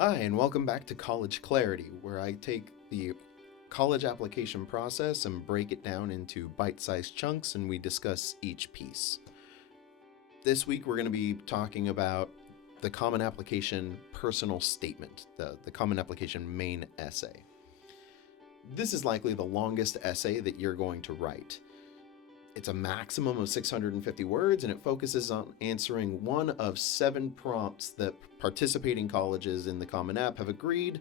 Hi, and welcome back to College Clarity, where I take the college application process and break it down into bite sized chunks and we discuss each piece. This week, we're going to be talking about the Common Application personal statement, the Common Application main essay. This is likely the longest essay that you're going to write. It's a maximum of 650 words and it focuses on answering one of 7 prompts that participating colleges in the Common App have agreed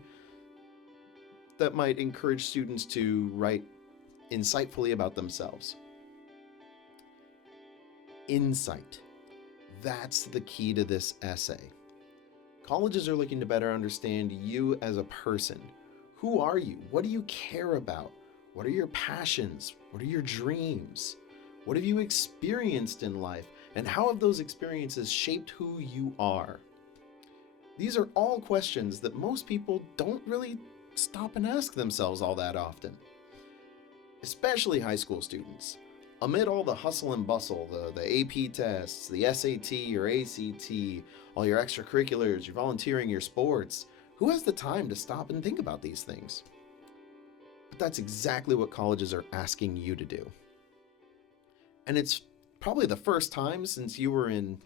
that might encourage students to write insightfully about themselves. Insight. That's the key to this essay. Colleges are looking to better understand you as a person. Who are you? What do you care about? What are your passions? What are your dreams? What have you experienced in life? And how have those experiences shaped who you are? These are all questions that most people don't really stop and ask themselves all that often, especially high school students. Amid all the hustle and bustle, the AP tests, the SAT or ACT, all your extracurriculars, your volunteering, your sports, who has the time to stop and think about these things? But that's exactly what colleges are asking you to do. And it's probably the first time since you were in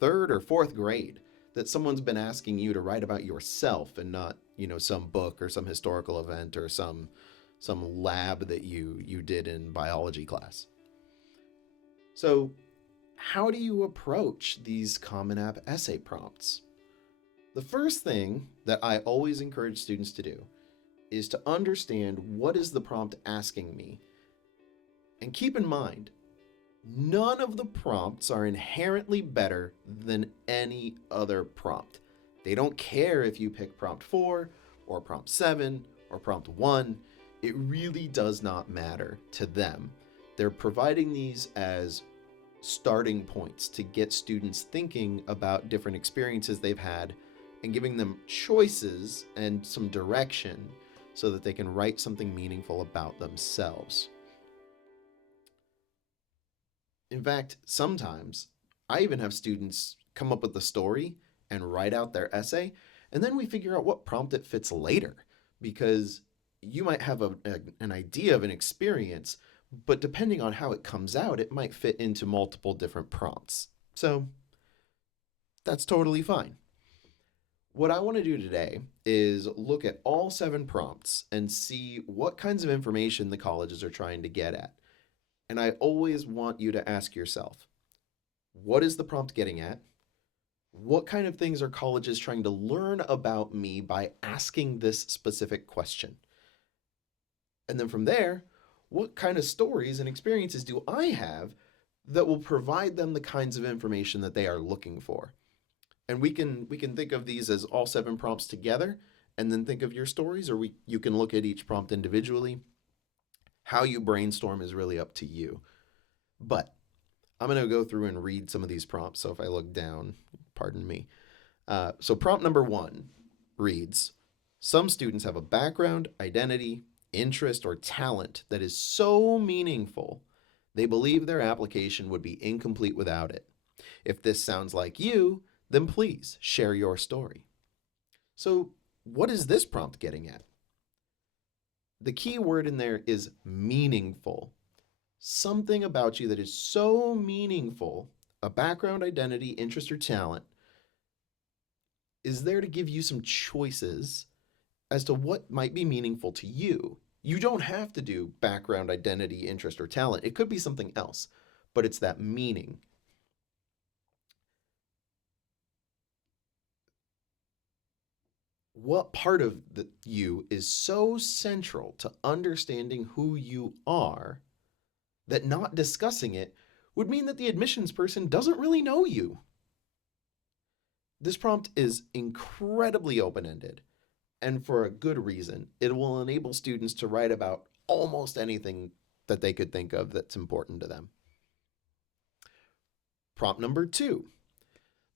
3rd or 4th grade that someone's been asking you to write about yourself and not, some book or some historical event or some lab that you did in biology class. So, how do you approach these Common App essay prompts? The first thing that I always encourage students to do is to understand what is the prompt asking me. And keep in mind, none of the prompts are inherently better than any other prompt. They don't care if you pick prompt 4 or prompt 7 or prompt 1. It really does not matter to them. They're providing these as starting points to get students thinking about different experiences they've had and giving them choices and some direction so that they can write something meaningful about themselves. In fact, sometimes I even have students come up with a story and write out their essay, and then we figure out what prompt it fits later because you might have an idea of an experience, but depending on how it comes out, it might fit into multiple different prompts. So that's totally fine. What I want to do today is look at all 7 prompts and see what kinds of information the colleges are trying to get at. And I always want you to ask yourself, what is the prompt getting at? What kind of things are colleges trying to learn about me by asking this specific question? And then from there, what kind of stories and experiences do I have that will provide them the kinds of information that they are looking for? And we can think of these as all 7 prompts together and then think of your stories, or you can look at each prompt individually. How you brainstorm is really up to you. But I'm going to go through and read some of these prompts. So if I look down, pardon me. So prompt number 1 reads, some students have a background, identity, interest, or talent that is so meaningful, they believe their application would be incomplete without it. If this sounds like you, then please share your story. So what is this prompt getting at? The key word in there is meaningful. Something about you that is so meaningful, a background, identity, interest, or talent, is there to give you some choices as to what might be meaningful to you. You don't have to do background, identity, interest, or talent. It could be something else, but it's that meaning. What part of you is so central to understanding who you are that not discussing it would mean that the admissions person doesn't really know you? This prompt is incredibly open-ended, and for a good reason. It will enable students to write about almost anything that they could think of that's important to them. Prompt number 2.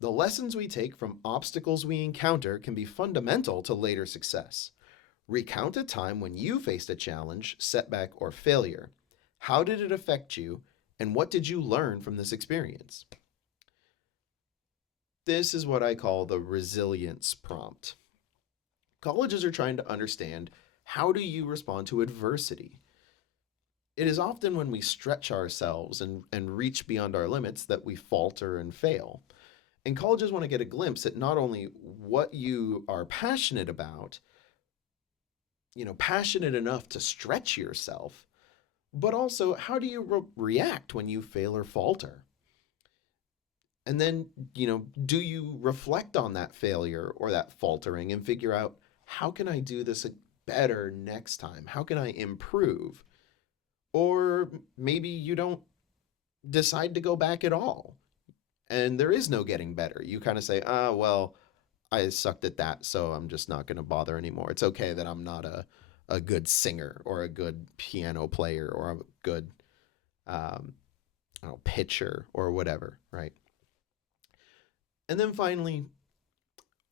The lessons we take from obstacles we encounter can be fundamental to later success. Recount a time when you faced a challenge, setback, or failure. How did it affect you, and what did you learn from this experience? This is what I call the resilience prompt. Colleges are trying to understand, how do you respond to adversity? It is often when we stretch ourselves and reach beyond our limits that we falter and fail. And colleges want to get a glimpse at not only what you are passionate about, passionate enough to stretch yourself, but also how do you react when you fail or falter? And then, do you reflect on that failure or that faltering and figure out, how can I do this better next time? How can I improve? Or maybe you don't decide to go back at all and there is no getting better. You kind of say, well, I sucked at that, so I'm just not going to bother anymore. It's okay that I'm not a good singer or a good piano player or a good I don't know, pitcher or whatever, right? And then finally,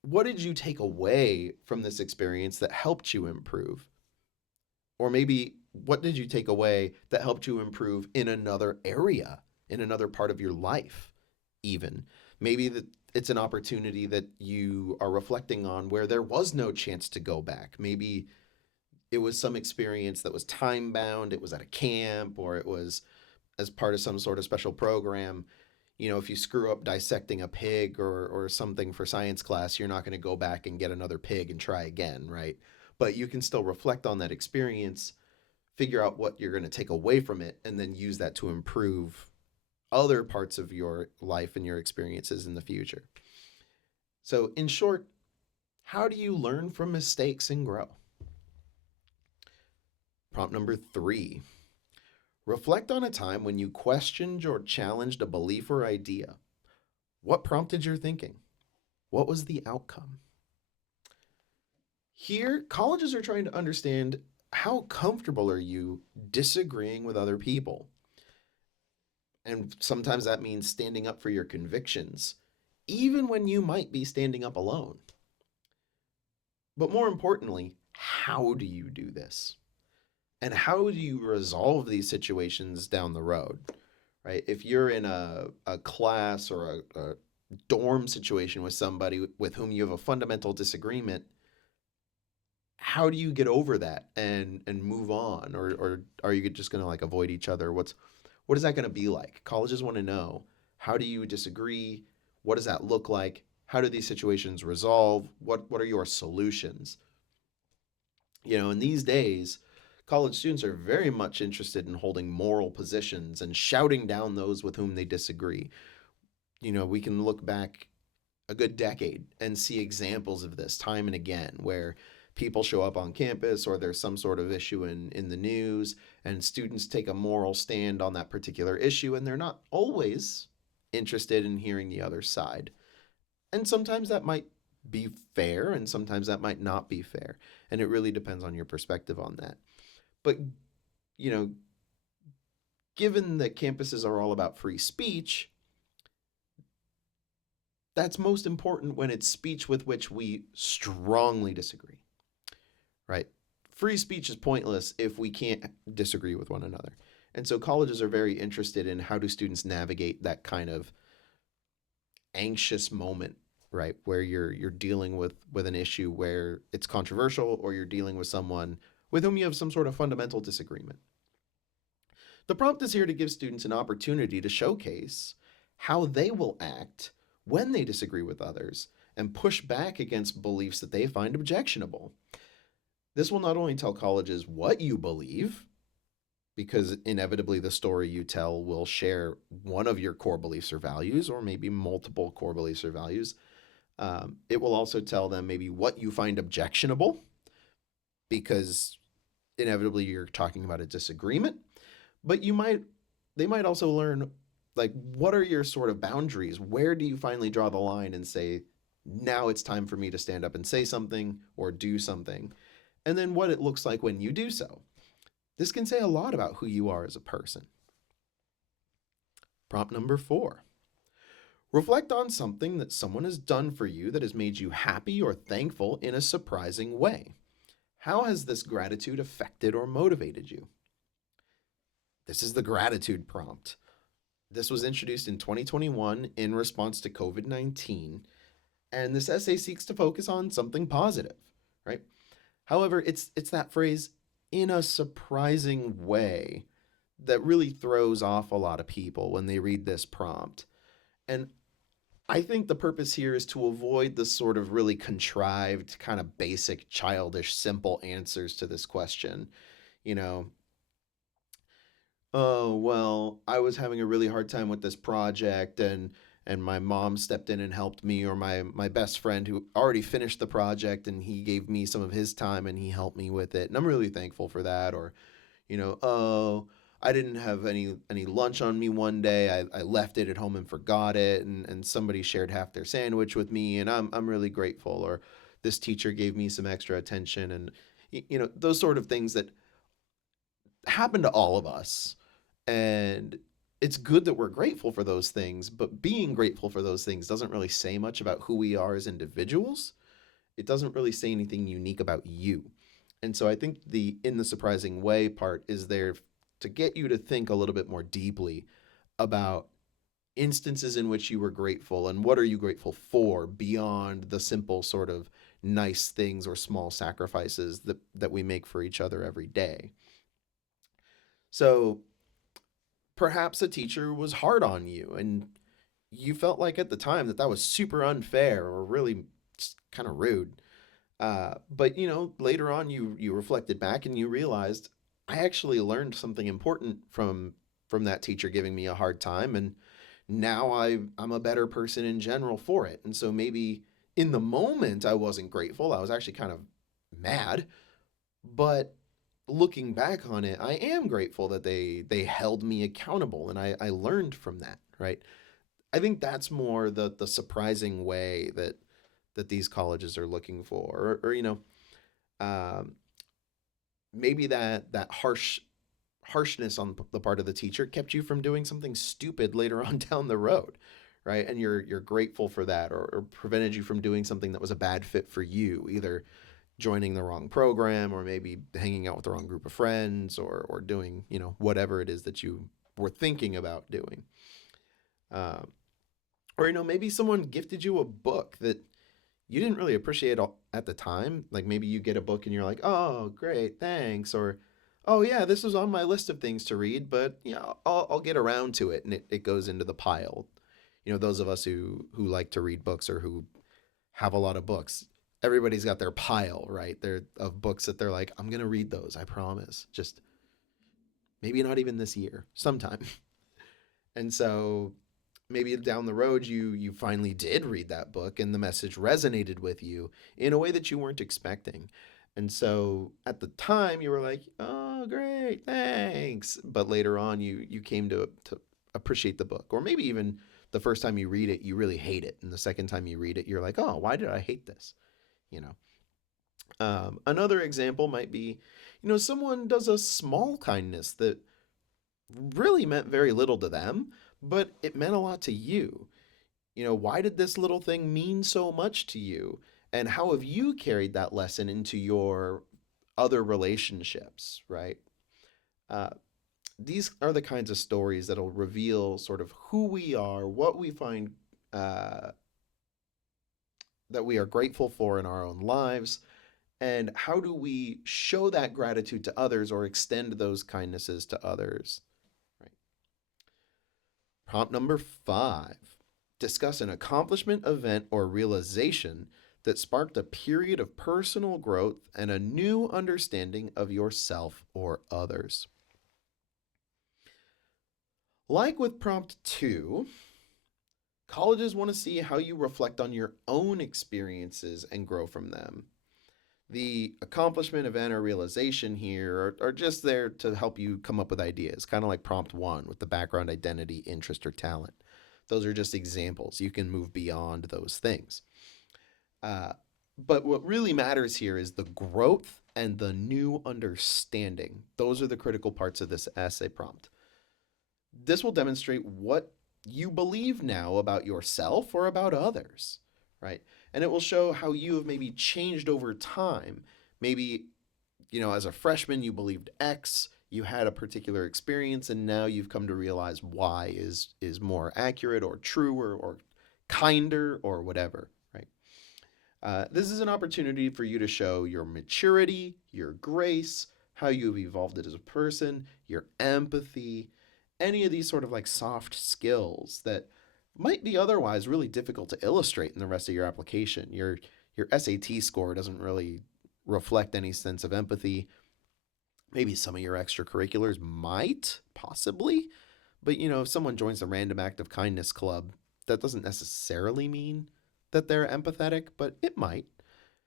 what did you take away from this experience that helped you improve? Or maybe what did you take away that helped you improve in another area, in another part of your life, even? Maybe that it's an opportunity that you are reflecting on where there was no chance to go back. Maybe it was some experience that was time bound, it was at a camp, or it was as part of some sort of special program. If you screw up dissecting a pig or something for science class, you're not going to go back and get another pig and try again, right? But you can still reflect on that experience, figure out what you're going to take away from it, and then use that to improve other parts of your life and your experiences in the future. So, in short, how do you learn from mistakes and grow? Prompt number 3. Reflect on a time when you questioned or challenged a belief or idea. What prompted your thinking? What was the outcome? Here, colleges are trying to understand, how comfortable are you disagreeing with other people? And sometimes that means standing up for your convictions, even when you might be standing up alone. But more importantly, how do you do this? And how do you resolve these situations down the road, right? If you're in a class or a dorm situation with somebody with whom you have a fundamental disagreement, how do you get over that and move on? Or are you just going to like avoid each other? What is that going to be like? Colleges want to know, how do you disagree? What does that look like? How do these situations resolve? What are your solutions? In these days, college students are very much interested in holding moral positions and shouting down those with whom they disagree. We can look back a good decade and see examples of this time and again, where people show up on campus or there's some sort of issue in the news and students take a moral stand on that particular issue, and they're not always interested in hearing the other side. And sometimes that might be fair and sometimes that might not be fair. And it really depends on your perspective on that. But, you know, given that campuses are all about free speech, that's most important when it's speech with which we strongly disagree, right? Free speech is pointless if we can't disagree with one another. And so colleges are very interested in, how do students navigate that kind of anxious moment, right? Where you're dealing with an issue where it's controversial, or you're dealing with someone with whom you have some sort of fundamental disagreement. The prompt is here to give students an opportunity to showcase how they will act when they disagree with others and push back against beliefs that they find objectionable. This will not only tell colleges what you believe, because inevitably the story you tell will share one of your core beliefs or values, or maybe multiple core beliefs or values. It will also tell them maybe what you find objectionable, because inevitably you're talking about a disagreement. But they might also learn, like, what are your sort of boundaries? Where do you finally draw the line and say, now it's time for me to stand up and say something or do something? And then what it looks like when you do so. This can say a lot about who you are as a person. Prompt number 4. Reflect on something that someone has done for you that has made you happy or thankful in a surprising way. How has this gratitude affected or motivated you? This is the gratitude prompt. This was introduced in 2021 in response to COVID-19, and this essay seeks to focus on something positive, right? However, it's that phrase in a surprising way that really throws off a lot of people when they read this prompt. And I think the purpose here is to avoid the sort of really contrived, kind of basic, childish, simple answers to this question. You know, oh, well, I was having a really hard time with this project and my mom stepped in and helped me, or my best friend who already finished the project and he gave me some of his time and he helped me with it. And I'm really thankful for that. Or oh, I didn't have any lunch on me one day. I left it at home and forgot it, and somebody shared half their sandwich with me, and I'm really grateful. Or this teacher gave me some extra attention, and those sort of things that happen to all of us. And it's good that we're grateful for those things, but being grateful for those things doesn't really say much about who we are as individuals. It doesn't really say anything unique about you. And so I think the in the surprising way part is there to get you to think a little bit more deeply about instances in which you were grateful and what are you grateful for beyond the simple sort of nice things or small sacrifices that we make for each other every day. So perhaps a teacher was hard on you and you felt like at the time that that was super unfair or really kind of rude. But later on, you reflected back and you realized I actually learned something important from that teacher giving me a hard time, and now I'm a better person in general for it. And so maybe in the moment I wasn't grateful. I was actually kind of mad, but looking back on it, I am grateful that they held me accountable and I learned from that, right? I think that's more the surprising way that these colleges are looking for, or um, maybe that harshness on the part of the teacher kept you from doing something stupid later on down the road, right? And you're grateful for that, or prevented you from doing something that was a bad fit for you, either joining the wrong program or maybe hanging out with the wrong group of friends or doing whatever it is that you were thinking about doing. Um, or maybe someone gifted you a book that you didn't really appreciate at the time. Like maybe you get a book and you're like, oh, great, thanks. Or, oh, yeah, this was on my list of things to read, but I'll get around to it. And it goes into the pile. Those of us who like to read books or who have a lot of books, everybody's got their pile, right? They're of books that they're like, I'm going to read those, I promise. Just maybe not even this year, sometime. And so maybe down the road you finally did read that book and the message resonated with you in a way that you weren't expecting. And so at the time you were like, "Oh, great, thanks." But later on you came to appreciate the book. Or maybe even the first time you read it, you really hate it. And the second time you read it, you're like, "Oh, why did I hate this?" You know. Another example might be, someone does a small kindness that really meant very little to them, but it meant a lot to you. Why did this little thing mean so much to you? And how have you carried that lesson into your other relationships, right? Uh, these are the kinds of stories that'll reveal sort of who we are, what we find uh, that we are grateful for in our own lives, and how do we show that gratitude to others or extend those kindnesses to others, right? Prompt number 5. Discuss an accomplishment, event, or realization that sparked a period of personal growth and a new understanding of yourself or others. Like with prompt 2, colleges want to see how you reflect on your own experiences and grow from them. The accomplishment, event, or realization here are just there to help you come up with ideas, kind of like prompt 1 with the background, identity, interest, or talent. Those are just examples. You can move beyond those things. But what really matters here is the growth and the new understanding. Those are the critical parts of this essay prompt. This will demonstrate what you believe now about yourself or about others, right? And it will show how you have maybe changed over time. Maybe, as a freshman, you believed X, you had a particular experience, and now you've come to realize Y is more accurate or truer or kinder or whatever, right? This is an opportunity for you to show your maturity, your grace, how you've evolved as a person, your empathy, any of these sort of like soft skills that might be otherwise really difficult to illustrate in the rest of your application. Your SAT score doesn't really reflect any sense of empathy. Maybe some of your extracurriculars might, possibly, but if someone joins the Random Act of Kindness Club, that doesn't necessarily mean that they're empathetic, but it might.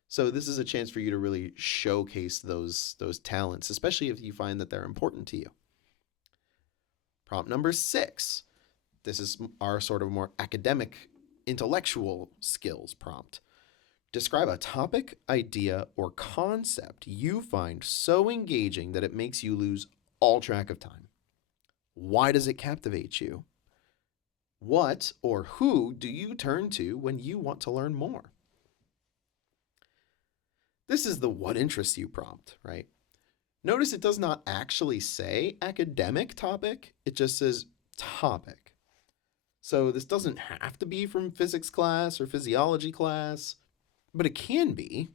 So this is a chance for you to really showcase those talents, especially if you find that they're important to you. Prompt number 6. This is our sort of more academic, intellectual skills prompt. Describe a topic, idea, or concept you find so engaging that it makes you lose all track of time. Why does it captivate you? What or who do you turn to when you want to learn more? This is the what interests you prompt, right? Notice it does not actually say academic topic, it just says topic. So this doesn't have to be from physics class or physiology class, but it can be.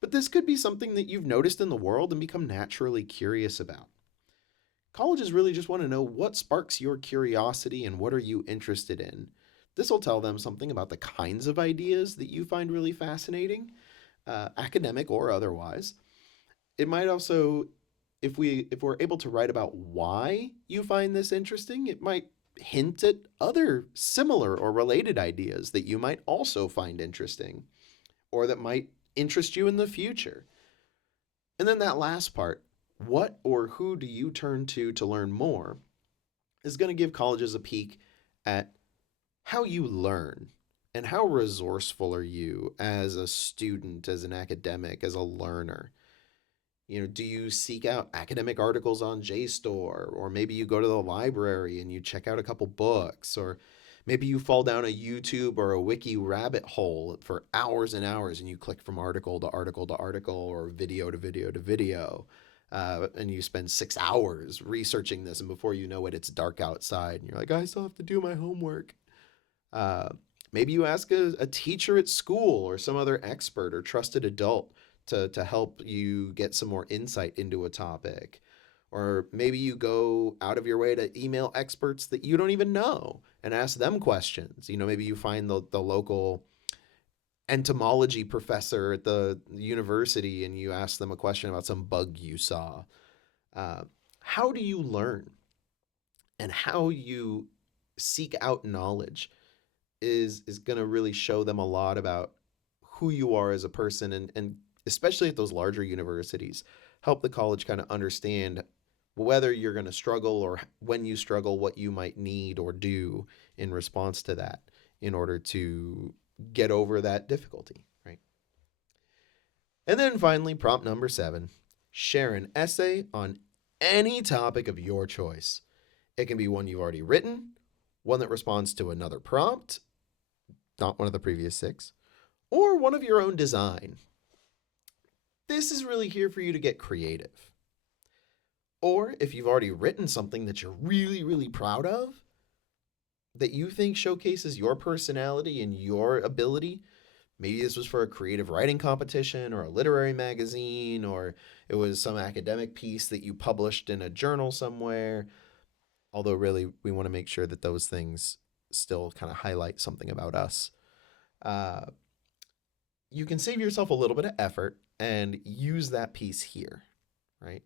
But this could be something that you've noticed in the world and become naturally curious about. Colleges really just want to know what sparks your curiosity and what are you interested in. This will tell them something about the kinds of ideas that you find really fascinating, academic or otherwise. It might also, if we're able to write about why you find this interesting, it might hint at other similar or related ideas that you might also find interesting or that might interest you in the future. And then that last part, what or who do you turn to learn more, is going to give colleges a peek at how you learn and how resourceful are you as a student, as an academic, as a learner. Do you seek out academic articles on JSTOR, or maybe you go to the library and you check out a couple books, or maybe you fall down a YouTube or a wiki rabbit hole for hours and hours and you click from article to article to article or video to video to video. And you spend 6 hours researching this, and before you know it, it's dark outside, and you're like, I still have to do my homework. Uh, Maybe you ask a teacher at school or some other expert or trusted adult to help you get some more insight into a topic. Or maybe you go out of your way to email experts that you don't even know and ask them questions. Maybe you find the local entomology professor at the university and you ask them a question about some bug you saw. How do you learn? And how you seek out knowledge is going to really show them a lot about who you are as a person, and especially at those larger universities, help the college kind of understand whether you're going to struggle, or when you struggle, what you might need or do in response to that in order to get over that difficulty, right? And then finally, prompt number 7, share an essay on any topic of your choice. It can be one you've already written, one that responds to another prompt, not one of the previous 6, or one of your own design. This is really here for you to get creative. Or if you've already written something that you're really, really proud of, that you think showcases your personality and your ability, maybe this was for a creative writing competition or a literary magazine, or it was some academic piece that you published in a journal somewhere. Although really, we want to make sure that those things still kind of highlight something about us. You can save yourself a little bit of effort and use that piece here, right?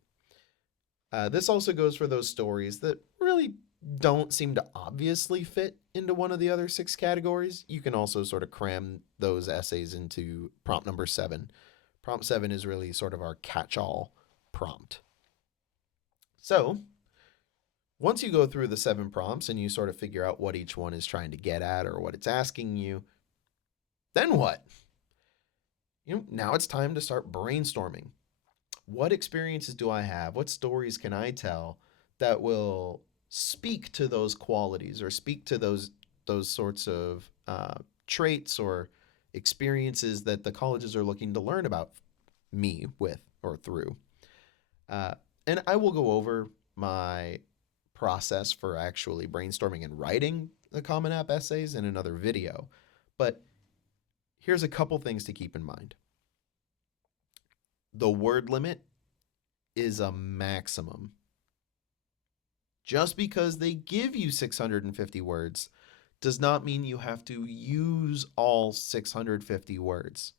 This also goes for those stories that really don't seem to obviously fit into one of the other 6 categories. You can also sort of cram those essays into prompt number 7. Prompt 7 is really sort of our catch-all prompt. So once you go through the 7 prompts and you sort of figure out what each one is trying to get at or what it's asking you, then what? Now it's time to start brainstorming. What experiences do I have? What stories can I tell that will speak to those qualities or speak to those sorts of traits or experiences that the colleges are looking to learn about me with or through? And I will go over my process for actually brainstorming and writing the Common App essays in another video. But here's a couple things to keep in mind. The word limit is a maximum. Just because they give you 650 words does not mean you have to use all 650 words.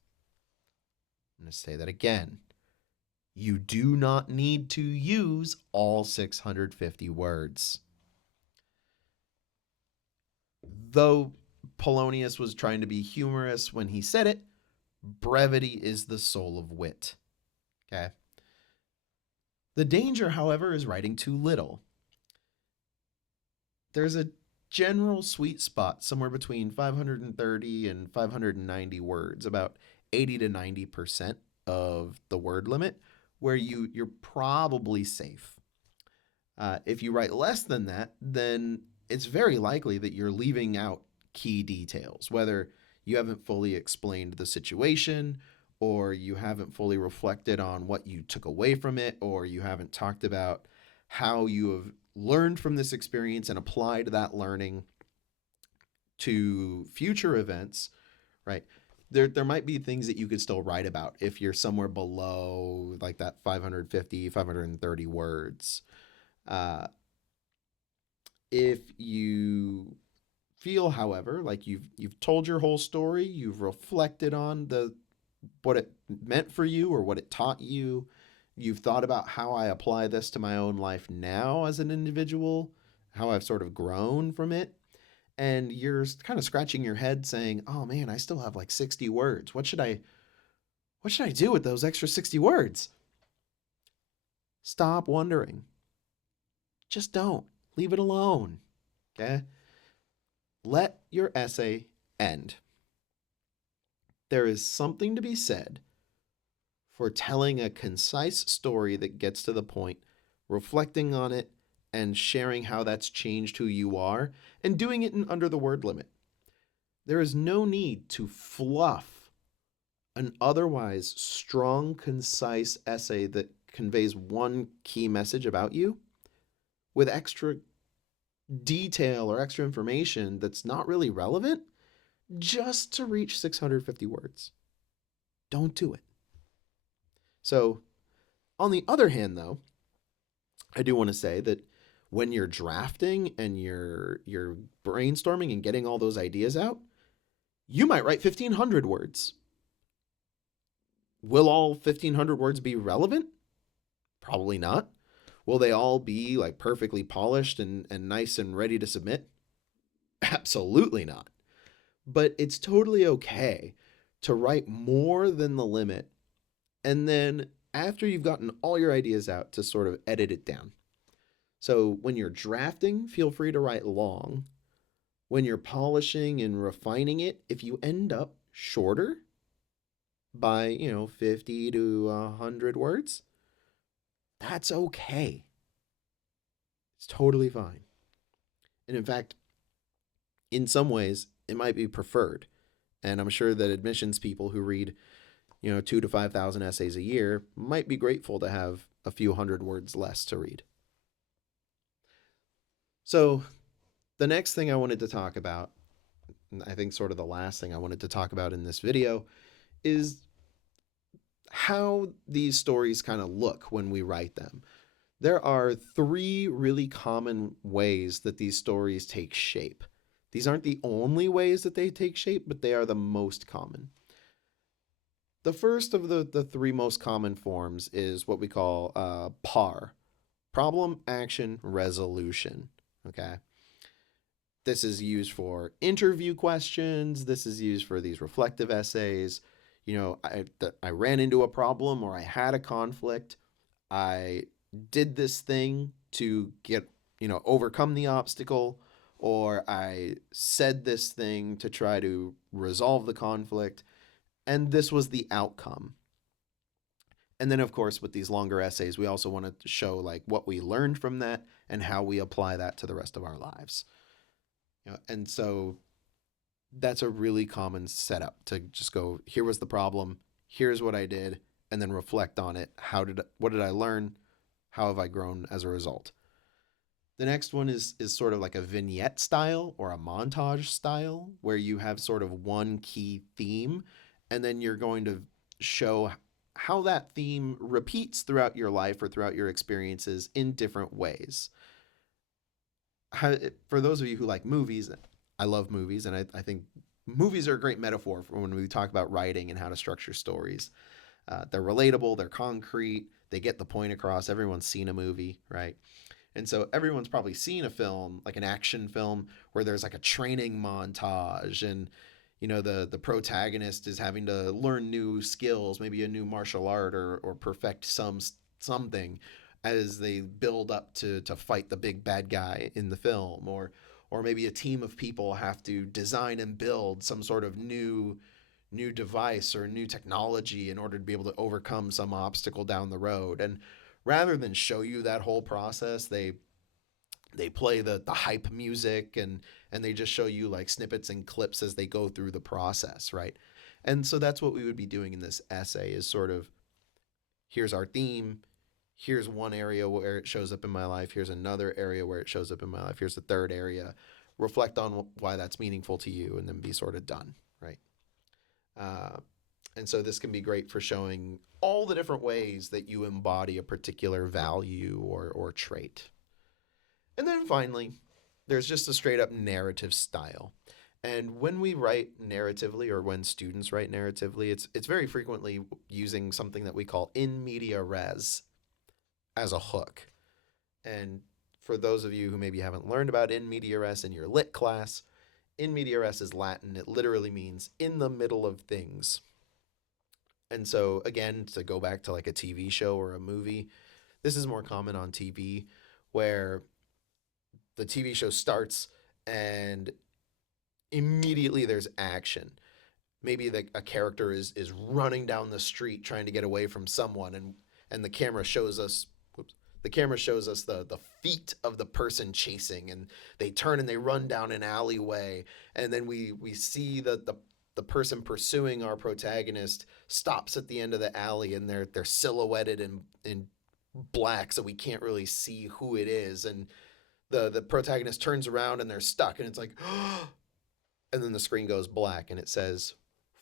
I'm going to say that again. You do not need to use all 650 words. Though Polonius was trying to be humorous when he said it, brevity is the soul of wit. Okay? The danger, however, is writing too little. There's a general sweet spot somewhere between 530 and 590 words, about 80 to 90% of the word limit, where you're probably safe. If you write less than that, then it's very likely that you're leaving out key details, whether you haven't fully explained the situation, or you haven't fully reflected on what you took away from it, or you haven't talked about how you have learned from this experience and applied that learning to future events, right? There might be things that you could still write about if you're somewhere below like that 550, 530 words. If you feel, however, like you've told your whole story, you've reflected on what it meant for you or what it taught you, you've thought about how I apply this to my own life now as an individual, how I've sort of grown from it, and you're kind of scratching your head saying, "Oh man, I still have like 60 words. What should I do with those extra 60 words?" Stop wondering. Just don't. Leave it alone. Okay? Let your essay end. There is something to be said for telling a concise story that gets to the point, reflecting on it, and sharing how that's changed who you are, and doing it under the word limit. There is no need to fluff an otherwise strong, concise essay that conveys one key message about you with extra detail or extra information that's not really relevant just to reach 650 words. Don't do it. So, on the other hand, though, I do want to say that when you're drafting and you're brainstorming and getting all those ideas out, you might write 1,500 words. Will all 1,500 words be relevant? Probably not. Will they all be like perfectly polished and nice and ready to submit? Absolutely not. But it's totally okay to write more than the limit, and then after you've gotten all your ideas out, to sort of edit it down. So when you're drafting, feel free to write long. When you're polishing and refining it, if you end up shorter by, 50 to 100 words, that's okay. It's totally fine. And in fact, in some ways, it might be preferred. And I'm sure that admissions people who read, 2 to 5,000 essays a year might be grateful to have a few hundred words less to read. So the next thing I wanted to talk about, and I think sort of the last thing I wanted to talk about in this video, is how these stories kind of look when we write them. There are 3 really common ways that these stories take shape. These aren't the only ways that they take shape, but they are the most common. The first of the 3 most common forms is what we call PAR, problem, action, resolution. Okay. This is used for interview questions. This is used for these reflective essays. I ran into a problem, or I had a conflict. I did this thing to overcome the obstacle, or I said this thing to try to resolve the conflict, and this was the outcome. And then, of course, with these longer essays, we also want to show like what we learned from that and how we apply that to the rest of our lives. And so that's a really common setup, to just go, here was the problem, here's what I did, and then reflect on it. What did I learn? How have I grown as a result? The next one is sort of like a vignette style or a montage style where you have sort of one key theme and then you're going to show how that theme repeats throughout your life or throughout your experiences in different ways. How, for those of you who like movies, I love movies, and I think movies are a great metaphor for when we talk about writing and how to structure stories. They're relatable, they're concrete, they get the point across. Everyone's seen a movie, right? And so everyone's probably seen a film, like an action film, where there's like a training montage and the protagonist is having to learn new skills, maybe a new martial art or perfect something as they build up to fight the big bad guy in the film, or maybe a team of people have to design and build some sort of new device or new technology in order to be able to overcome some obstacle down the road. And rather than show you that whole process, they play the hype music and they just show you like snippets and clips as they go through the process, right? And so that's what we would be doing in this essay is sort of, here's our theme, here's one area where it shows up in my life, here's another area where it shows up in my life, here's the third area. Reflect on why that's meaningful to you and then be sort of done, right? uh, and so this can be great for showing all the different ways that you embody a particular value or trait. And then finally, there's just a straight up narrative style. And when we write narratively, or when students write narratively, it's very frequently using something that we call in media res as a hook. And for those of you who maybe haven't learned about in media res in your lit class, in media res is Latin. It literally means in the middle of things. And so again, to go back to like a TV show or a movie, this is more common on TV where the TV show starts and immediately there's action. Maybe a character is running down the street trying to get away from someone, and the camera shows us the feet of the person chasing, and they turn and they run down an alleyway, and then we see the person pursuing our protagonist stops at the end of the alley, and they're silhouetted in black, so we can't really see who it is, and the protagonist turns around and they're stuck, and it's like and then the screen goes black and it says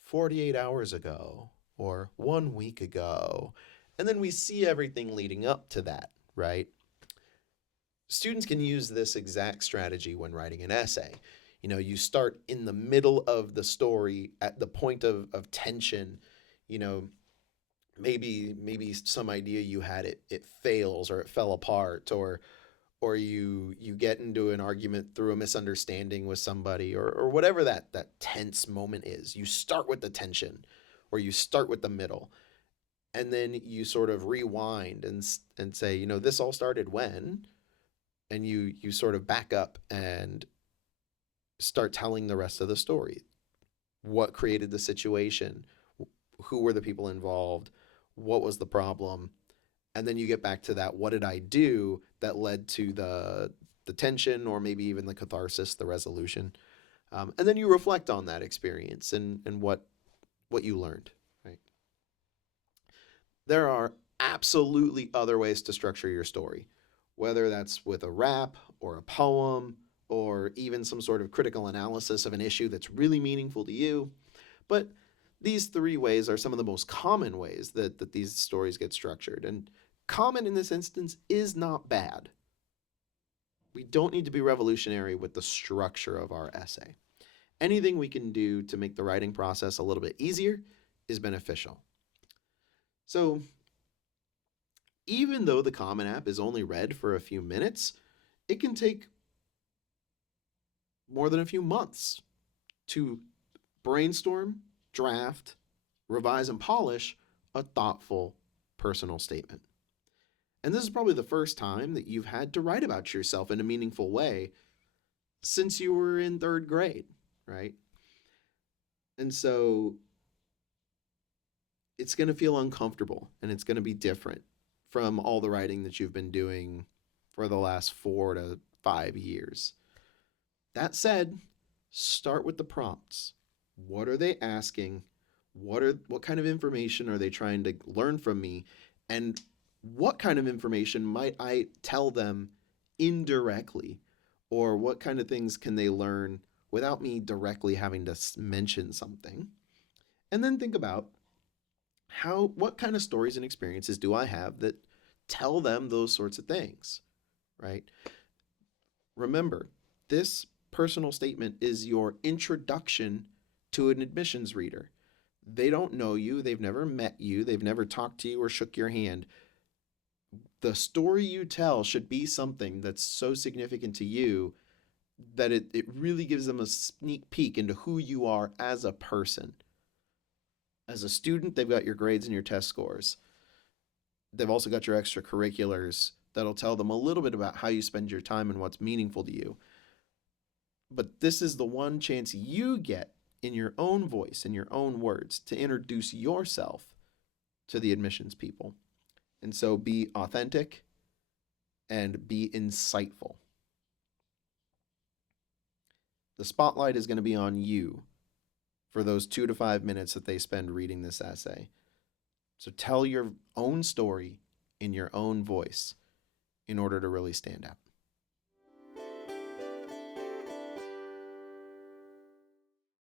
48 hours ago or 1 week ago. And then we see everything leading up to that, right? Students can use this exact strategy when writing an essay. You start in the middle of the story at the point of tension. You know, maybe some idea you had it fails or it fell apart, or you get into an argument through a misunderstanding with somebody, or whatever that tense moment is. You start with the tension, or you start with the middle, and then you sort of rewind and say, this all started when, and you sort of back up and start telling the rest of the story. What created the situation? Who were the people involved? What was the problem? And then you get back to that, what did I do that led to the tension, or maybe even the catharsis, the resolution. And then you reflect on that experience and what you learned, right? There are absolutely other ways to structure your story, whether that's with a rap or a poem or even some sort of critical analysis of an issue that's really meaningful to you. But these three ways are some of the most common ways that these stories get structured. And common in this instance is not bad. We don't need to be revolutionary with the structure of our essay. Anything we can do to make the writing process a little bit easier is beneficial. So, even though the Common App is only read for a few minutes, it can take more than a few months to brainstorm, draft, revise, and polish a thoughtful personal statement. And this is probably the first time that you've had to write about yourself in a meaningful way since you were in third grade, right? And so it's going to feel uncomfortable and it's going to be different from all the writing that you've been doing for the last 4 to 5 years. That said, start with the prompts. What are they asking? What kind of information are they trying to learn from me? And what kind of information might I tell them indirectly, or what kind of things can they learn without me directly having to mention something? And then think about what kind of stories and experiences do I have that tell them those sorts of things, right? Remember, this personal statement is your introduction to an admissions reader. They don't know you, they've never met you, they've never talked to you or shook your hand. The story you tell should be something that's so significant to you that it really gives them a sneak peek into who you are as a person. As a student, they've got your grades and your test scores. They've also got your extracurriculars that'll tell them a little bit about how you spend your time and what's meaningful to you. But this is the one chance you get in your own voice, in your own words, to introduce yourself to the admissions people. And so be authentic and be insightful. The spotlight is going to be on you for those 2 to 5 minutes that they spend reading this essay. So tell your own story in your own voice in order to really stand out.